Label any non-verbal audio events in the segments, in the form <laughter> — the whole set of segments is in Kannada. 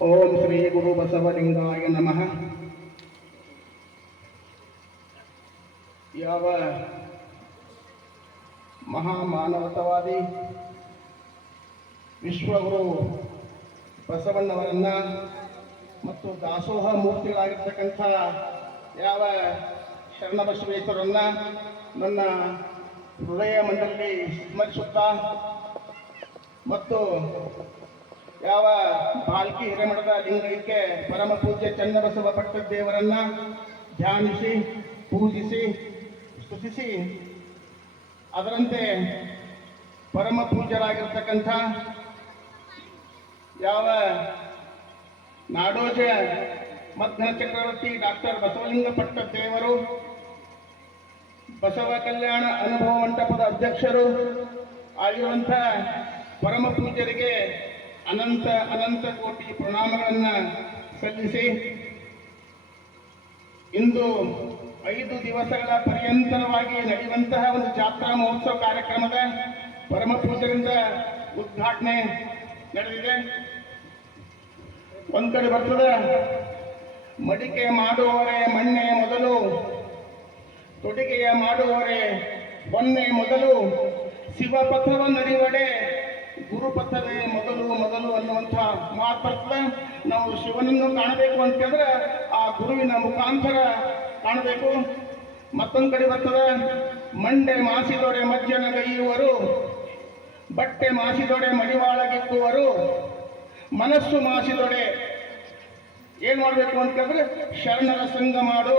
ಓಂ ಶ್ರೀ ಗುರು ಬಸವಲಿಂಗಾಯ ನಮಃ ಯಾವ ಮಹಾಮಾನವತವಾದಿ ವಿಶ್ವಗುರು ಬಸವಣ್ಣವರನ್ನ ಮತ್ತು ದಾಸೋಹ ಮೂರ್ತಿಗಳಾಗಿರ್ತಕ್ಕಂಥ ಯಾವ ಶರಣಬಸವೇಶ್ವರನ್ನ ನನ್ನ ಹೃದಯ ಮಂಡಲದಲ್ಲಿ ಸ್ಮರಿಸುತ್ತಾ ಮತ್ತು ಯಾವ ಬಾಲ್ಕಿ ಹಿರೇಮಠದ ಲಿಂಗೈಕ್ಯ ಪರಮ ಪೂಜ್ಯ ಚನ್ನಬಸವ ಪಟ್ಟದೇವರನ್ನ ಧ್ಯಾನಿಸಿ, ಪೂಜಿಸಿ, ಸ್ತುತಿಸಿ, ಅದರಂತೆ ಪರಮ ಪೂಜ್ಯರಾಗಿರ್ತಕ್ಕಂಥ ಯಾವ ನಾಡೋಜ ಮಧ್ಯ ಚಕ್ರವರ್ತಿ ಡಾಕ್ಟರ್ ಬಸವಲಿಂಗ ಪಟ್ಟದೇವರು ಬಸವ ಕಲ್ಯಾಣ ಅನುಭವ ಮಂಟಪದ ಅಧ್ಯಕ್ಷರು ಆಗಿರುವಂಥ ಪರಮ ಪೂಜ್ಯರಿಗೆ ಅನಂತ ಅನಂತ ಕೋಟಿ ಪ್ರಣಾಮಗಳನ್ನು ಸಲ್ಲಿಸಿ ಇಂದು ಐದು ದಿವಸಗಳ ಪರ್ಯಂತರವಾಗಿ ನಡೆಯುವಂತಹ ಒಂದು ಜಾತ್ರಾ ಮಹೋತ್ಸವ ಕಾರ್ಯಕ್ರಮದ ಪರಮ ಪೂಜರಿಂದ ಉದ್ಘಾಟನೆ ನಡೆದಿದೆ. ಒಂದ್ ಕಡೆ ಬರ್ತದ, ಮಡಿಕೆ ಮಾಡುವವರೇ ಮಣ್ಣೆ ಮೊದಲು, ತೊಡಿಗೆಯ ಮಾಡುವವರೇ ಹೊನ್ನೆ ಮೊದಲು ಶಿವಪಥವ ನಡೆಯುವಡೆ ಗುರುಪಥವೇ ಮೊದಲು. ಮಾತು ನಾವು ಶಿವನನ್ನು ಕಾಣಬೇಕು ಅಂತಂದ್ರೆ ಆ ಗುರುವಿನ ಮುಖಾಂತರ ಕಾಣಬೇಕು. ಮತ್ತೊಂದು ಕಡೆ ಬರ್ತದೆ, ಮಂಡೆ ಮಾಸಿದೊಡೆ ಮಜ್ಜನ ಗೈಯುವರು, ಬಟ್ಟೆ ಮಾಸಿದೊಡೆ ಮಡಿವಾಳಗಿಕ್ಕುವರು ಮನಸ್ಸು ಮಾಸಿದೊಡೆ ಏನು ಮಾಡಬೇಕು ಅಂತಂದ್ರೆ ಶರಣರ ಸಂಘ ಮಾಡು,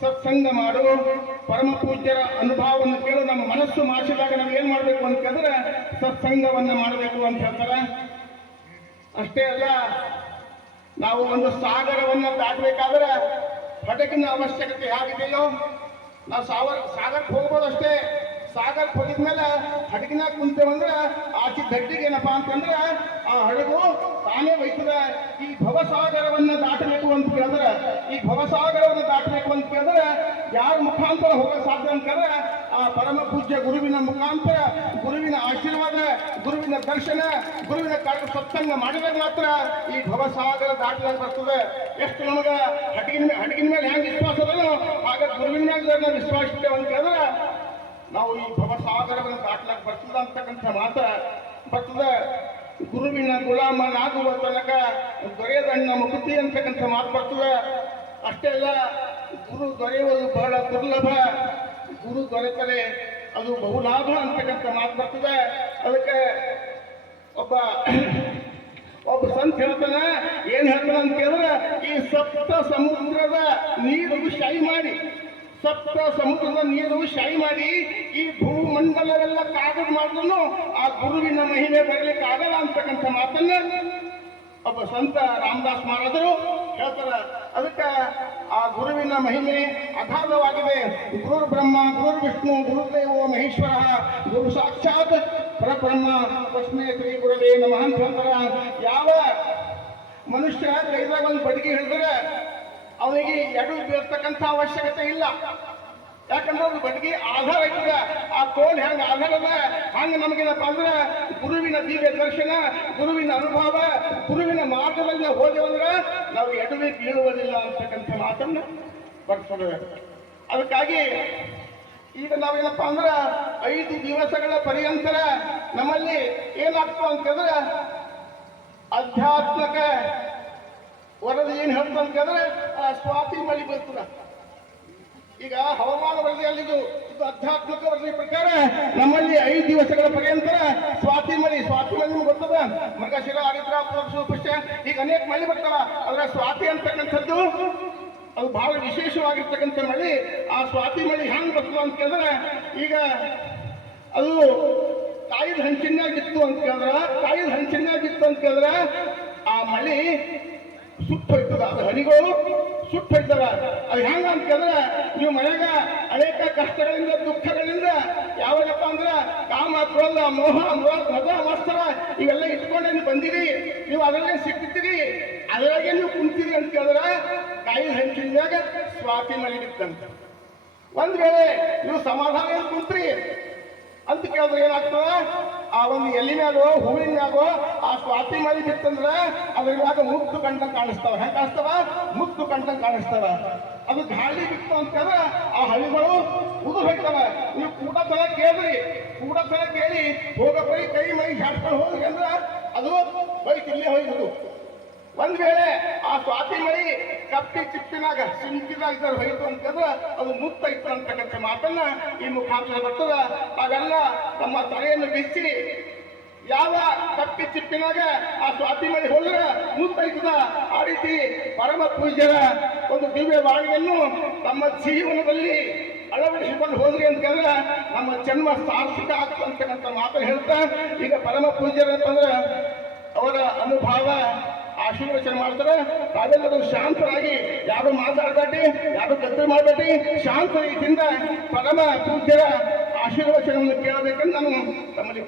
ಸತ್ಸಂಗ ಮಾಡು, ಪರಮ ಪೂಜ್ಯರ ಅನುಭವವನ್ನು ಕೇಳು, ನಮ್ಮ ಮನಸ್ಸು ಮಾಸಿದಾಗ ನಾವು ಏನ್ ಮಾಡ್ಬೇಕು ಅಂತಂದ್ರೆ ಸತ್ಸಂಗವನ್ನು ಮಾಡಬೇಕು ಅಂತ ಹೇಳ್ತಾರೆ. ಅಷ್ಟೇ ಅಲ್ಲ, ನಾವು ಒಂದು ಸಾಗರವನ್ನು ದಾಟಬೇಕಾದ್ರೆ ಹಡಗಿನ ಅವಶ್ಯಕತೆ ಹೇಗಿದೆಯೋ, ನಾವು ಸಾವರ್, ಸಾಗರಕ್ಕೆ ಹೋಗ್ಬೋದು ಅಷ್ಟೇ. ಸಾಗರಕ್ಕೆ ಹೋಗಿದ್ಮೇಲೆ ಹಡಗಿನಾಗ ಕುಂತೇವಂದ್ರೆ ಆಚೆ ದಡ್ಡಿಗೆ ಏನಪ್ಪಾ ಅಂತಂದ್ರೆ ಆ ಹಡಗು ತಾನೇ ವೈತದ ಈ ಭವಸಾಗರವನ್ನು ದಾಟಬೇಕು ಅಂತ ಕೇಳಿದ್ರೆ ಈ ಭವಸಾಗರವನ್ನು ದಾಟಬೇಕು ಅಂತ ಕೇಳಿದ್ರೆ ಯಾರ ಮುಖಾಂತರ ಹೋಗೋ ಸಾಧ್ಯ ಅಂತಂದ್ರೆ ಆ ಪರಮ ಪೂಜ್ಯ ಗುರುವಿನ ಮುಖಾಂತರ, ಗುರುವಿನ ಆಶೀರ್ವಾದ, ಗುರುವಿನ ದರ್ಶನ, ಗುರುವಿನ ಕಾರ್ಯ ಸತ್ಸಂಗ ಮಾಡಿದಾಗ ಮಾತ್ರ ಈ ಭವಸಾಗರ ದಾಟಲಾಗ ಬರ್ತದೆ. ಎಷ್ಟು ನಮಗ ಹಡಗಿನ ಮೇಲೆ ಹಡಗಿನ ಮೇಲೆ ಹೆಂಗ್ ವಿಶ್ವಾಸ ಅದನೋ ಆಗ ಗುರುವಿನ ಮೇಲೆ ನಾವು ವಿಶ್ವಾಸ ಅಂತ ಹೇಳಿದ್ರೆ, ನಾವು ಈ ಭವಸಾಗರವನ್ನು ದಾಟಲಕ್ಕೆ ಬರ್ತದ ಅಂತಕ್ಕಂಥ ಮಾತ್ರ ಬರ್ತದೆ. ಗುರುವಿನ ಗುಲಾಮನಾಗುವ ತನಕ ದೊರೆಯದಣ್ಣ ಮುಕ್ತಿ ಅಂತಕ್ಕಂಥ ಮಾತು ಬರ್ತದೆ. ಅಷ್ಟೇ ಅಲ್ಲ ಗುರು ದೊರೆಯುವುದು ಬಹಳ ದುರ್ಲಭ. ಗುರು ದೊರೆತರೆ ಅದು ಬಹುಲಾಭ ಅಂತಕ್ಕಂಥ ಮಾತು ಬರ್ತದೆ. ಅದಕ್ಕೆ ಒಬ್ಬ <coughs> ಒಬ್ಬ ಸಂತ ಹೇಳ್ತಾನೆ, ಏನ್ ಹೇಳ್ತಾನೆ ಅಂತ ಕೇಳಿದ್ರೆ, ಈ ಸಪ್ತ ಸಮುದ್ರದ ನೀರು ಶೈ ಮಾಡಿ, ಸಪ್ತ ಸಮುದ್ರದ ನೀರು ಶೈ ಮಾಡಿ, ಈ ಭೂಮಂಡಲವೆಲ್ಲ ಕಾಗದ ಮಾಡಿದ್ರು, ಆ ಗುರುವಿನ ಮಹಿಮೆ ಬರಲಿಕ್ಕೆ ಆಗಲ್ಲ ಅಂತಕ್ಕಂಥ ಮಾತನ್ನ ಒಬ್ಬ ಸಂತ ರಾಮದಾಸ್ ಮಹಾರಾಜರು ಹೇಳ್ತಾರೆ, ಅದಕ್ಕೆ ಆ ಗುರುವಿನ ಮಹಿಮೆ ಅಗಾಧವಾಗಿದೆ. ಗುರು ಬ್ರಹ್ಮ, ಗುರು ವಿಷ್ಣು ಗುರುದೇವೋ ಮಹೇಶ್ವರ, ಗುರು ಸಾಕ್ಷಾತ್ ಪರಬ್ರಹ್ಮ, ತಸ್ಮೇ ಶ್ರೀ ಗುರುವೇ ನಮಃ ಅಂತ ಯಾವ ಮನುಷ್ಯ ಕೈದಾಗ ಒಂದು ಬಡಿಗೆ ಹಿಡಿದ್ರೆ ಅವನಿಗೆ ಎಡು ಬೀಳ್ತಕ್ಕಂಥ ಅವಶ್ಯಕತೆ ಇಲ್ಲ. ಯಾಕಂದ್ರೆ ಅದು ಬಡ್ಗಿ ಆಧಾರ ಐತದ ಆ ಕೋಲ್ ಹೆಂಗ ಆಧಾರ ಅದ? ಹಂಗ ನಮಗೇನಪ್ಪ ಅಂದ್ರೆ ಗುರುವಿನ ದಿವ್ಯ ದರ್ಶನ, ಗುರುವಿನ ಅನುಭವ, ಗುರುವಿನ ಮಾರ್ಗದಲ್ಲಿ ಹೋದೆವಂದ್ರೆ ನಾವು ಎಡವೇ ಬೀಳುವುದಿಲ್ಲ ಅಂತಕ್ಕಂಥ ಮಾತನ್ನ ಬರ್ತದೆ ಅದಕ್ಕಾಗಿ ಈಗ ನಾವೇನಪ್ಪ ಅಂದ್ರೆ ಐದು ದಿವಸಗಳ ಪರ್ಯಂತರ ನಮ್ಮಲ್ಲಿ ಏನಾಗ್ತದೆ ಅಂತಂದ್ರೆ ಆಧ್ಯಾತ್ಮಕ ವರದಿ ಏನು ಹೇಳ್ತದೆ ಅಂತಂದ್ರೆ, ಆ ಸ್ವಾತಿ ಮಳಿ ಬರ್ತದ ಇದು ಇದು ಆಧ್ಯಾತ್ಮಿಕ ವರದಿ ಪ್ರಕಾರ ನಮ್ಮಲ್ಲಿ ಐದು ದಿವಸಗಳ ಪರ್ಯಂತರ ಸ್ವಾತಿ ಮಳಿ ಸ್ವಾತಿ ಮಳಿ ನಿಮ್ಗೆ ಗೊತ್ತದ? ಮೃಗಶಿರ ಆರಿದ್ರ ಪುರುಷ ಪುಷ್ಯ ಈಗ ಅನೇಕ ಮಳಿ ಬರ್ತಾವ. ಅದರ ಸ್ವಾತಿ ಅಂತಕ್ಕಂಥದ್ದು ಅದು ಬಹಳ ವಿಶೇಷವಾಗಿರ್ತಕ್ಕಂಥ ಮಳಿ. ಆ ಸ್ವಾತಿ ಮಳಿ ಹೆಂಗ್ ಬರ್ತದ ಅಂತ ಕೇಳಿದ್ರೆ, ಈಗ ಅದು ಕಾಯಿದ ಹಂಚಿನಾಗಿತ್ತು ಅಂತ ಕೇಳಿದ್ರ ಕಾಯಿದ ಹಂಚಿನಾಗಿತ್ತು ಅಂತ ಕೇಳಿದ್ರೆ ಆ ಮಳಿ ಸುಟ್ಟು ಹೋಯ್ತದ ಅದು ಹನಿಗಳು ಸುಟ್ಟು ಹೋಯ್ತದ ಅದು ಹೆಂಗ ಅಂತ ಕೇಳಿದ್ರೆ ನೀವು ಮನ್ಯಾಗ ಅನೇಕ ಕಷ್ಟಗಳಿಂದ, ದುಃಖಗಳಿಂದ ಯಾವಾಗಪ್ಪ ಅಂದ್ರೆ ಕಾಮ, ಕ್ರೋಧ, ಮೋಹ ಮದ ಮತ್ಸರ ಇವೆಲ್ಲ ಇಟ್ಕೊಂಡೆ ನೀವು ಬಂದಿರಿ. ನೀವು ಅದರಲ್ಲೇ ಸಿಕ್ಕಿದ್ದೀರಿ? ಅದರಾಗೆ ನೀವು ಕುಂತೀರಿ ಅಂತ ಕೇಳಿದ್ರೆ ಕಾಯಿ ಹಂಚಿನಾಗ ಸ್ವಾತಿ ಮಳಿ ಬಿತ್ತಂತ. ಒಂದ್ ವೇಳೆ ನೀವು ಸಮಾಧಾನ ಕುಂತ್ರಿ ಅಂತ ಕೇಳಿದ್ರೆ ಏನಾಗ್ತದ? ಆ ಒಂದು ಎಲ್ಲಿನಾಗೋ, ಹೂವಿನಾಗೋ, ಆ ಸ್ವಾತಿ ಮಳಿ ಬಿತ್ತಂದ್ರ ಅದ್ರಾಗ ಮುತ್ತು ಕಂಡಂಗ್ ಕಾಣಿಸ್ತಾವ. ಹೆಂಗೆ ಕಾಣಿಸ್ತಾವ? ಮುತ್ತು ಕಂಡಂಗ್ ಕಾಣಿಸ್ತಾವ. ಅದು ಗಾಳಿ ಬಿತ್ತು ಅಂತಂದ್ರೆ ಆ ಹಳ್ಳಿಗಳು ಉದು ಹೋಗ್ತಾವ ನೀವು ಕೂಟ ಸಲ ಕೇಳ್ರಿ. ಕೂಟ ಸಲ ಕೇಳಿ ಹೋಗಪ್ಪ ಕೈ ಮೈ ಹಾಡ್ಕೊಂಡು ಹೋದ್ರಿ ಅಂದ್ರೆ ಅದು ಹೋಯ್ತು ಇಲ್ಲೇ ಹೋಯ್ತು ಒಂದ್ ವೇಳೆ ಆ ಸ್ವಾತಿ ಮಳಿ ಕಪ್ಪಿ ಚಿಪ್ಪಿನಾಗ ಸಿಂಕಿದಾಗ ಹೋಯಿತು ಅಂತಂದ್ರೆ ಅದು ಮುತ್ತೈತು ಅಂತಕ್ಕಂಥ ಮಾತನ್ನ ಈ ಮುಖಾಂತರ ಬರ್ತದ. ಅವೆಲ್ಲ ತಮ್ಮ ತಲೆಯನ್ನು ಬಿಚ್ಚಿ ಯಾವ ಕಪ್ಪಿ ಚಿಪ್ಪಿನಾಗ ಆ ಸ್ವಾತಿ ಮಳಿ ಹೋದ್ರ ಇತ್ತದ ಆ ರೀತಿ ಪರಮ ಪೂಜ್ಯರ ಒಂದು ದಿವ್ಯ ವಾಣಿಯನ್ನು ತಮ್ಮ ಜೀವನದಲ್ಲಿ ಅಳವಡಿಸಿಕೊಂಡು ಹೋದ್ರಿ ಅಂತಂದ್ರೆ ನಮ್ಮ ಜನ್ಮ ಸಾರ್ಥಕ ಆಗ್ತಕ್ಕಂಥ ಮಾತನ್ನು ಹೇಳ್ತಾ, ಈಗ ಪರಮ ಪೂಜ್ಯರ ಅಂತಂದ್ರೆ ಅವರ ಅನುಭವ ಆಶೀರ್ವಚನ ಮಾಡ್ತಾರೆ. ತಾವೆಲ್ಲರೂ ಶಾಂತರಾಗಿ ಯಾರು ಮಾತಾಡಬೇಡಿ ಯಾರು ಗದ್ದಲ ಮಾಡಬೇಡಿ ಶಾಂತ ರೀತಿಯಿಂದ ಪರಮ ಪೂಜ್ಯರ ಆಶೀರ್ವಚನವನ್ನು ಕೇಳಬೇಕಂತ ನಾನು ತಮ್ಮಲ್ಲಿ